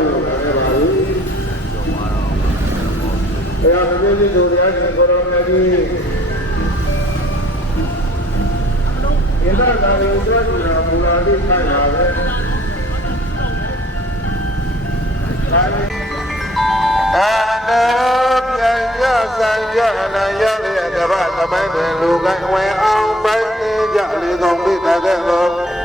ကြွရောက်လာခဲ့ပါဘူးဘုရားမကြည့်ကြည့်ကိုဘုရားကြီးကိုရောမကြီးဒီကလာတဲ့ဘုရားကြီးကဘုရားလေးခိုင်းလာပဲဒါလည်းအန္တရာပြန်ရဆန်ရနာရတဲ့တပတ်သမိုင်းတွင်လူကိုင်းဝင်အောင်ပိုင်းနေကြလေသောမိတတဲ့သော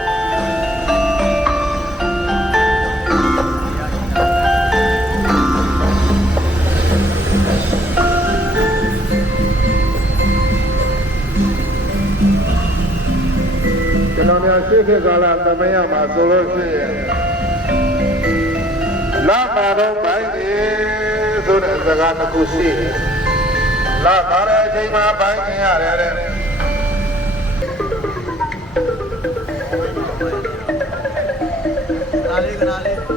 ကျွန်တော်များရှေ့ခေတ်ကာလသမယမှာဆိုလို့ရှိရင်လာပါတော့ပိုင်းနေဆိုတဲ့စကားတစ်ခုရှိတယ်လာပါတဲ့အချိန်မှာပိုင်းနေရတယ်တဲ့နာလေးကနာလေး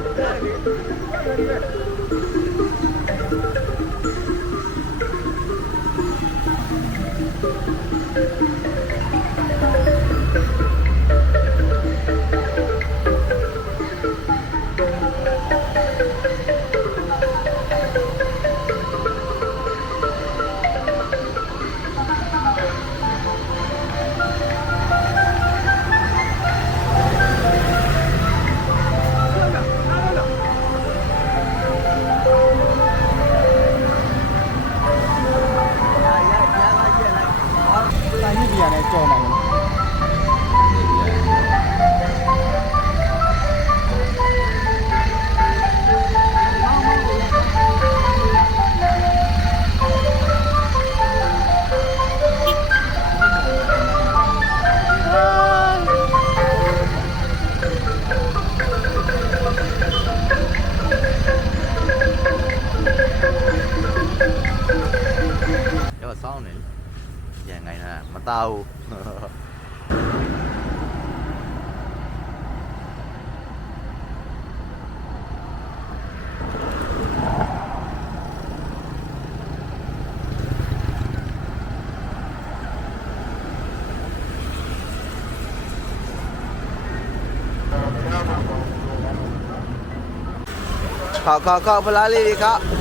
ခောက်ခောက်ခောက်ဖလားလေးတွေခောက်ဒီ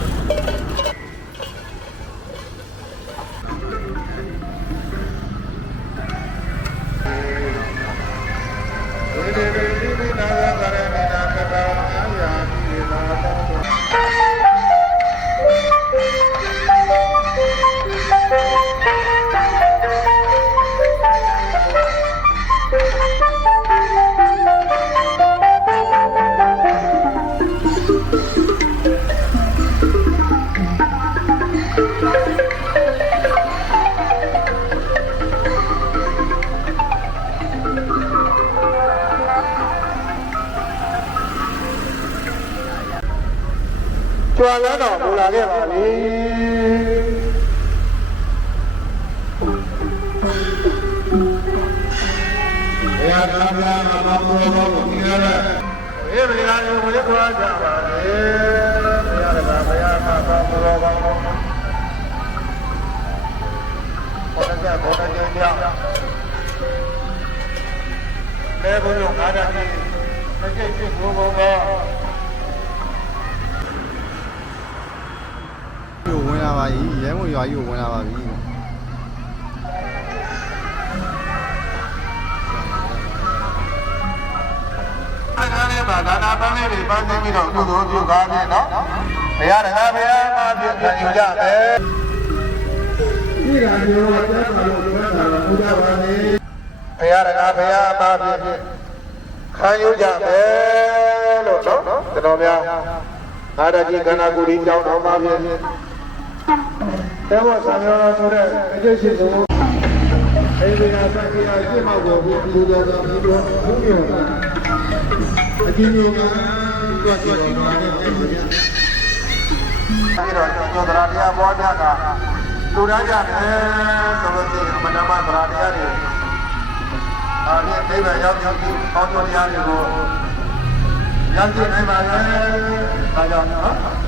ကြွာလန်းတော်မူလာခဲ့ပါပြီဘုရားကဗျာမမောဘောကိုကြည့်ရတဲ့ေဘုရားရေဝိခွာကြပါလေဘုရားကဘုရားမှာပါဘုရောကောင်းဘုရားကဘုရားကျင်းကြောင်းလေဘုရားငါးတည်းမကြည့်ကြည့်ဘုံဘုံက ဝင်လာပါပြီရဲမွေရွာကြီးကိုဝင်လာပါပြီအဲ့ဒါလေးပါဒါနာပန်းလေးတွေပန်းသိပြီးတော့ကုသိုလ်ပြုကားပြီနော်ဘုရားတကားဘုရားမှာပြုခံယူကြမယ်ဒီကမျိုးတော့ကြားပါလို့ပြောတာတော့ဘုရားပါလေဘုရားတကားဘုရားမှာပြုခံယူကြမယ်လို့နော်ကျွန်တော်များငါတကြီးကန္နာကူဒီကြောင်းတော်မှာပြု တဲဘောဆံရောဆိုတဲ့အကျိတ်ရှိဆုံးအဲဒီကသံဃာရှင်းမောက်ကိုပူဇော်တော်မူတော်ဘုရားအကြီးမျိုးကတွတ်တော်မှာနဲ့ပြည်ပြပြီးတော့ကျော်သရာတရားပေါ်ကြတာလူရကြတယ်ဆိုလို့ရှိရင်အမနာမသရာတရားတွေအားဖြင့်အိဗယ်ရောက်ရောက်ပြီးပေါင်းတော်တရားတွေကိုရရောက်ကြနိုင်ပါလေဒါကြောင့်နော်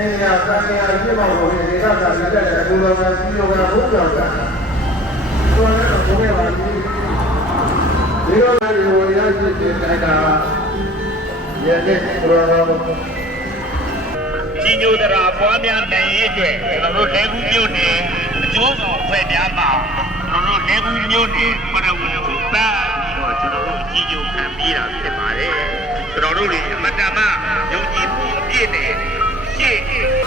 အေးရသံဃာရှိမောကိုဒီကသာလက်တဲ့ဘုရားကစီယောကဘုရားကကိုယ်နဲ့ဘုရားပါဒီဒီလိုမျိုးဝေရရှိတဲ့တိုင်းတာရဲ့နဲ့ဘုရားတော်ကြီးညိုတရာပွားများနိုင်ရေးအတွက်ကျွန်တော်တို့လဲကူးမြို့နယ်အကျိုးဆောင်ဖွဲ့များမှာကျွန်တော်တို့လဲကူးမြို့နယ်ပရဝေကိုပတ်ပြီးတော့ကျွန်တော်တို့ကြီးညိုခံပြီးတာဖြစ်ပါတယ်ကျွန်တော်တို့တွေအမတ္တမယုံကြည်မှုအပြည့်နဲ့ ရှေ့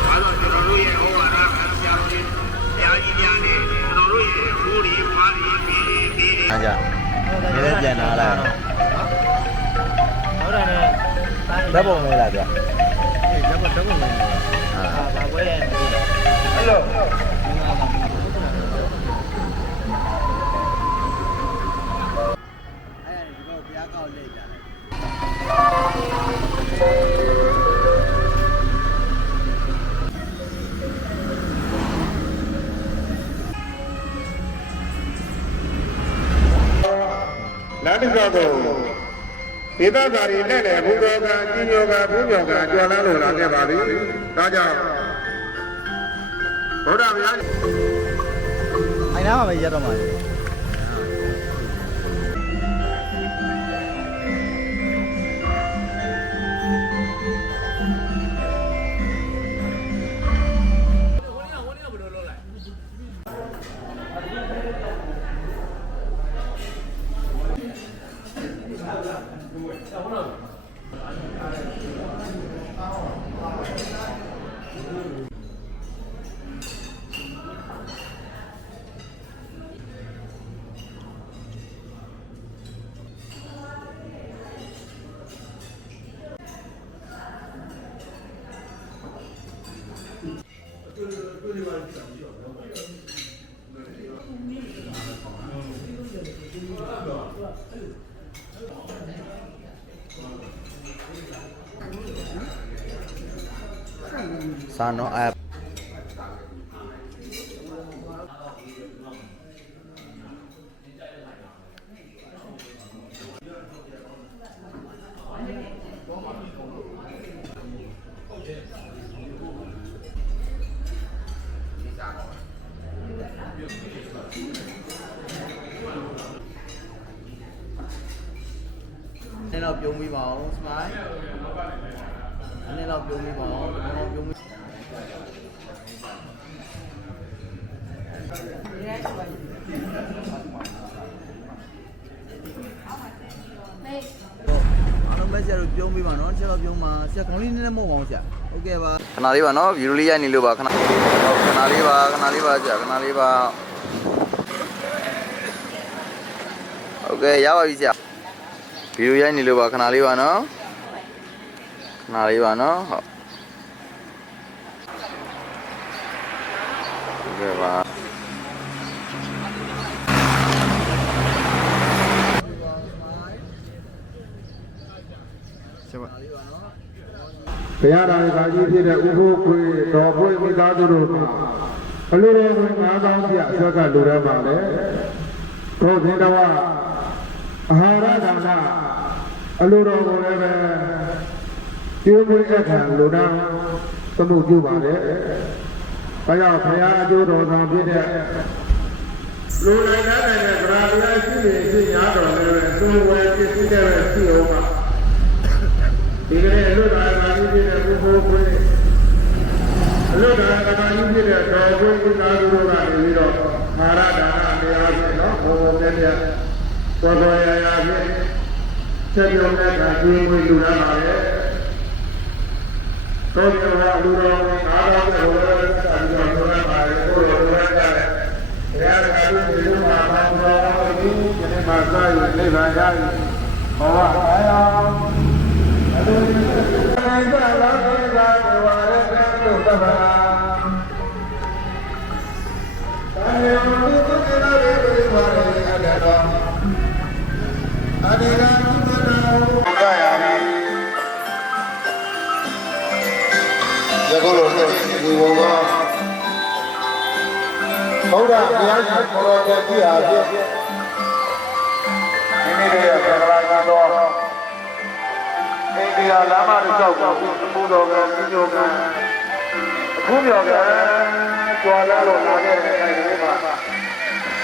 ဒါတော့ကျွန်တော်တို့ရဲ့ဟောဝါဒခံဆရာတော်တွေဆရာကြီးများနဲ့ကျွန်တော်တို့ရဲ့ဘိုးတွေဖွားတွေပြီးတွေပြီးတွေအားကြနည်းနည်းပြန်လာလိုက်ဟုတ်တယ်နဲ့ဓာတ်ပုံလေးလာဗျာအေးဓာတ်ပုံဓာတ်ပုံလေးအာဘာပွဲလဲမသိဘူးအဲ့လို လမ်းတစ်ခေါက်ကိုဒေသကာရီနဲ့လည်းဘုရောကကြီးညိုကဘုညောကကြွားလာလို့လာခဲ့ပါပြီ။ဒါကြောင့်ဘုရားဗျာအိုင်နာမှာပဲရက်တော့မှာ လေစာ နော်အပ်နည်းတော့ပြုံးပြီးပါအောင်စမိုင်းနည်းတော့ပြုံးပြီးပါအောင်နည်းတော့ပြုံးပြီးအားလုံးပဲဆရာတို့ပြုံးပြီးပါနော်ဆရာတို့ပြုံးပါဆရာခေါင်းလေးနည်းနည်းမဟုတ်ပါဘူးဆရာဟုတ်ကဲ့ပါခဏလေးပါနော်ဗီဒီယိုလေးရိုက်နေလို့ပါခဏဟုတ်ခဏလေးပါခဏလေးပါဆရာခဏလေးပါဟုတ် ကဲ့ရပါပြီဆရာဗီဒီယိုရိုက်နေလို့ပါခဏလေးပါနော်ခဏလေးပါနော်ဟုတ်ဟုတ်ကဲ့ပါဆက်ပါဘုရားတော်ခါကြီးဖြစ်တဲ့ဥပုခွေတော်ဖွင့်မိသားစုတို့မှာအလိုတော်ဝင်9000ပြအဆက်ကလူရပါလေကိုသင်တော် အာဟာရဒါနအလိုတော်ကိုလည်းပဲကျေးဇူးအခါလူနာသမှုပြုပါလေ။ဘာကြောင့်ဘုရားအကျိုးတော်ဆောင်ဖြစ်တဲ့လူနိုင်တဲ့နိုင်တဲ့ဗရာတရားရှိနေရှိညာတော်လည်းပဲသုံးဝယ်ဖြစ်ဖြစ်တဲ့ရှိအောင်ပါဒီကနေ့လူတော်ကကြီးပြတဲ့ဘုဘခွင့်အလို့ဒါကဘာကြီးပြတဲ့တော်ဘုရားသူတို့ကနေပြီးတော့မာရဒါနတရားဖြင့်နော်ဘုံဘုံနဲ့ပြ တော်တော်ရာရာဖြင့်ဆက်ပြုံးတဲ့ကကျွေးဝေလူရပါလေတော့ဒီမှာလူတော်အားတော်တဲ့ဘုရားကပြီးတော့ဘုရားပါလေဘုရားဘုရားကလည်းဘုရားကလည်းဒီလိုမှာပါတော်ဒီဒီမှာစာရနိဗ္ဗာန်ရည်ဘောဝအာယအတုနိသလာလာသေသာဒေဝရကံတုတ္တ ကံသုတနာဘုရားယာမိယခုလိုနှစ်ဒီဘုရားဘုရားဘုရားရှင်ခေါ်တော်တဲ့ကြည့်အားဖြင့်ဒီနေ့ရဲ့သံဃာတော်အိန္ဒိယလမ်းမတစ်လျှောက်ကိုဘုတော်ကပြညိုကအခုမြော်ကကြွာလာလို့လာတဲ့အဲဒီနေ့မှာသရတာတော်ကတော်တော်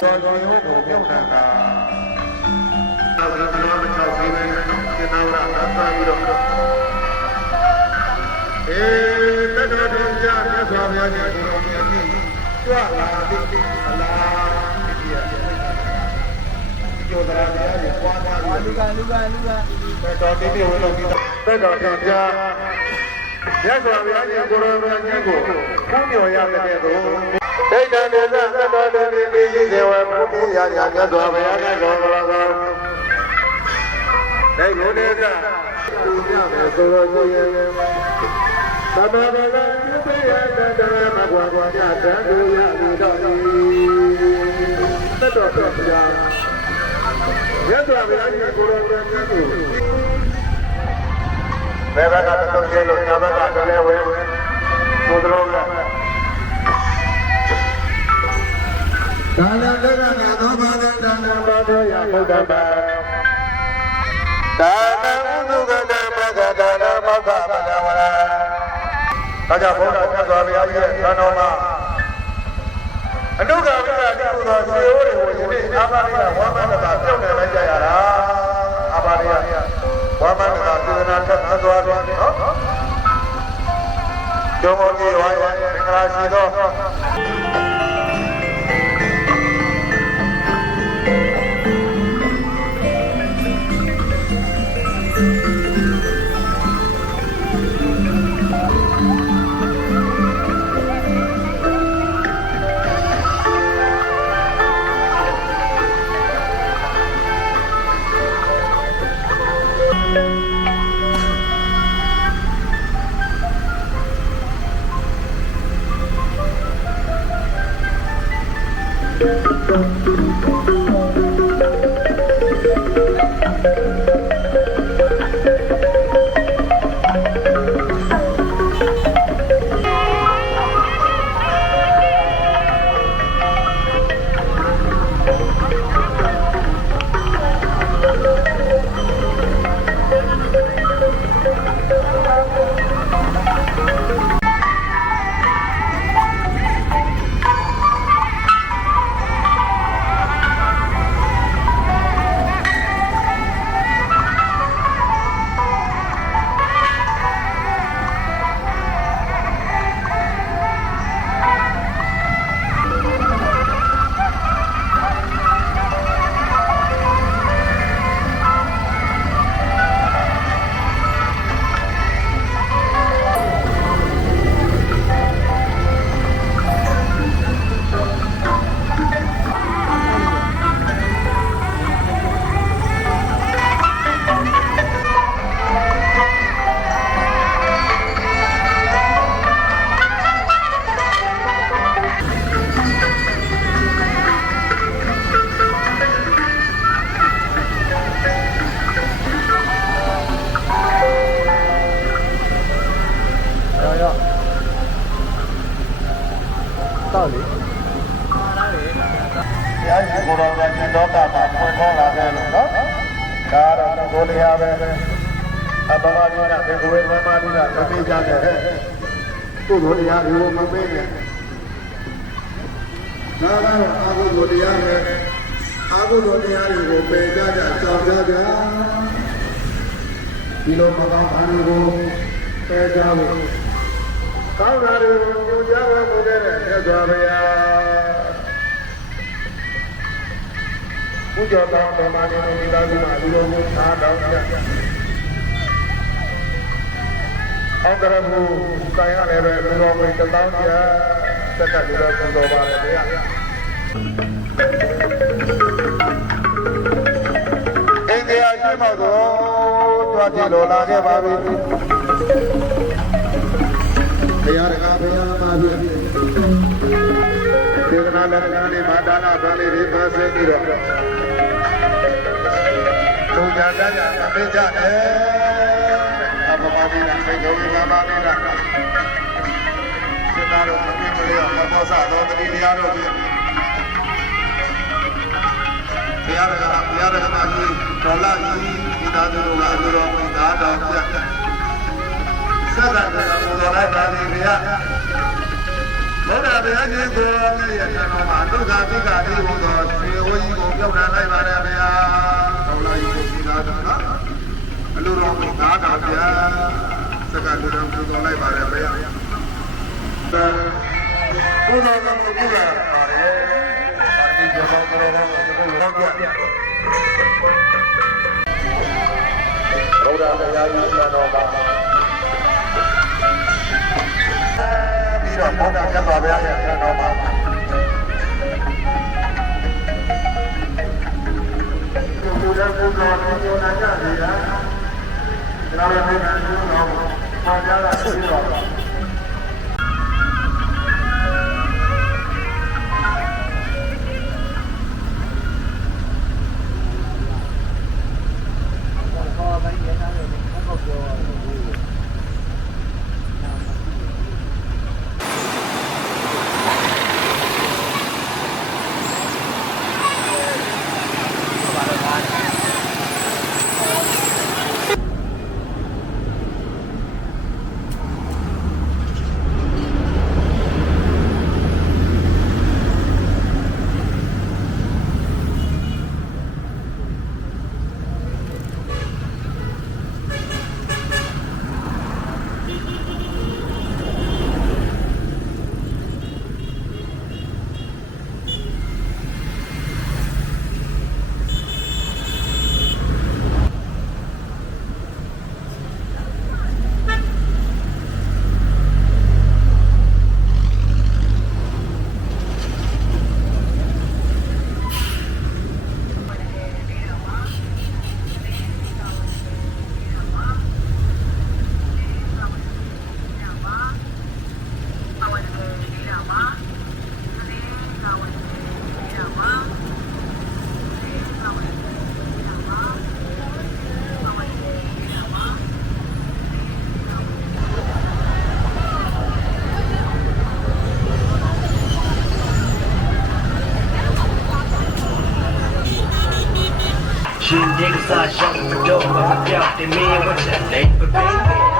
ဟာဘယာမာရရမာဒနာပရိဒေဝေတော်တော်ရုံးကိုပြုတ်နေတာအဲဒီလိုမျိုးချောက်ပြီးနေကျင်းတော်ရအသာပြီးတော့အေးတက္ကသိုလ်ကြားမြတ်စွာဘုရားကြီးကိုတော်မြတ်ကြီးကြွလာသည်အလားဒီရကျော်တော်ဘုရားကြီးပွားတာလူကလူကလူကတော်တိတိဝလုံးပြီးတက်တော်ထံကြား မြတ်စွာဘုရားကြီးကိုတော်မြတ်ကြီးကိုဖူးမြော်ရတဲ့သို့ဒိဋ္ဌံဒေသသတ္တတေတိပိစိဒေဝဘုရားရာညာမြတ်စွာဘုရားနဲ့တော်တော်တော်ဒိဋ္ဌုဒေသသူရမယ်ဆိုတော့ကိုယ်ရဲ့သမဗလာပြုပိယတတရမကွာကွာညတန်ကိုရပြီတော့ဤသတ္တတော်ဘုရားမြတ်စွာဘုရားကြီးကိုယ်တော်မြတ်ကြီးကို ဘယ်ဘက်ကသုံးကျလို့ညာဘက်ကတလဲဝဲသို့တော်လည်းဒါနလက္ခဏာသောဘာဒဒါနဘာဒေယဘုဒ္ဓဘာဒါနဥဒုကတမဂ္ဂဒါနမောက္ခပဒဝရဒါကြောင့်ဘုရားမြတ်စွာဘုရားကြီးရဲ့သံတော်မှာအနုကဝိရတိဟူသောစေဝတွေကိုယနေ့အာဘာရိယဝမ်းမန္တတာပြုတ်နေ ရဲ့မ နာမပေးကြတဲ့ကိုယ်တော်တရားကိုမပေးနဲ့ဒါကတော့အာဟုကိုတရားနဲ့အာဟုကိုတရားတွေကိုပယ်ကြကြကြောက်ကြကြဒီလိုမကောင်းတာတွေကိုပယ်ကြဖို့ကောင်းတာတွေကိုညွှန်ကြားတော်မူခဲ့တဲ့မြတ်စွာဘုရားဘုရားတော်ဓမ္မတော်မိသားစုမှာဒီလိုမျိုးသာတော်ကြ အောင်ကြရဘူးဆိုင်ရလည်းပဲလူတော်ဝင်တောင်းကြစက်ကလူတော်ပူတော်ပါလေဗျာအင်းတရားရှိမောက်တော်တွားကြည့်လိုလာခဲ့ပါပြီဘုရားတကားဘုရားပါပြီဒေသနာလည်းကနေမာဒါနာဗာလေးတွေပါစေပြီးတော့ဘုရားတရားအမေကြတယ် အပမဒီနာမေဂုံမမမနာစေနာတော်အမိမလေးအောင်ဘောဇတော်တတိတရားတော်ဖြင့်ဘုရားတကားဘုရားတကားကြီးတော်လာကြီးဒီသားသူတို့ကအလိုတော်ဝင်သားတော်ပြတ်စက္ကန့်ကဘုရားလိုက်ပါလေဗျာဘုရားဗျာကြီးကိုမြည့်ရတဲ့မှာဒုက္ခပိက္ခတိဟောတော်ခြေဝကြီးကိုပြောင်းလာလိုက်ပါရဲ့ဗျာတော်လာကြီးကိုဒီသားတော်နော်အ လိုတော်ဝင်သားတော်ဗျာစက္ကန့်လူတော်ပြောင်းလိုက်ပါရဲ့ဗျာဘုရားကဘုရားပါတယ်ပါတိကျော်တော်တော်တော်ကိုရောပြဘုရားတရားကြီးဆရာတော်ပါပြီးတော့ဘုရားကျက်ပါဗျာရဲ့ဆရာတော်ပါဒီလိုတဲ့ဘုရားကိုညွှန်ကြရရ ကျွန်တော်တို့နိုင်ငံတော်ပါကြတာပြီးတော့ ရှင်ဒီကစားရှောက်တော့မပြောက်တင်မင်းဝတ်ချက်လေး baby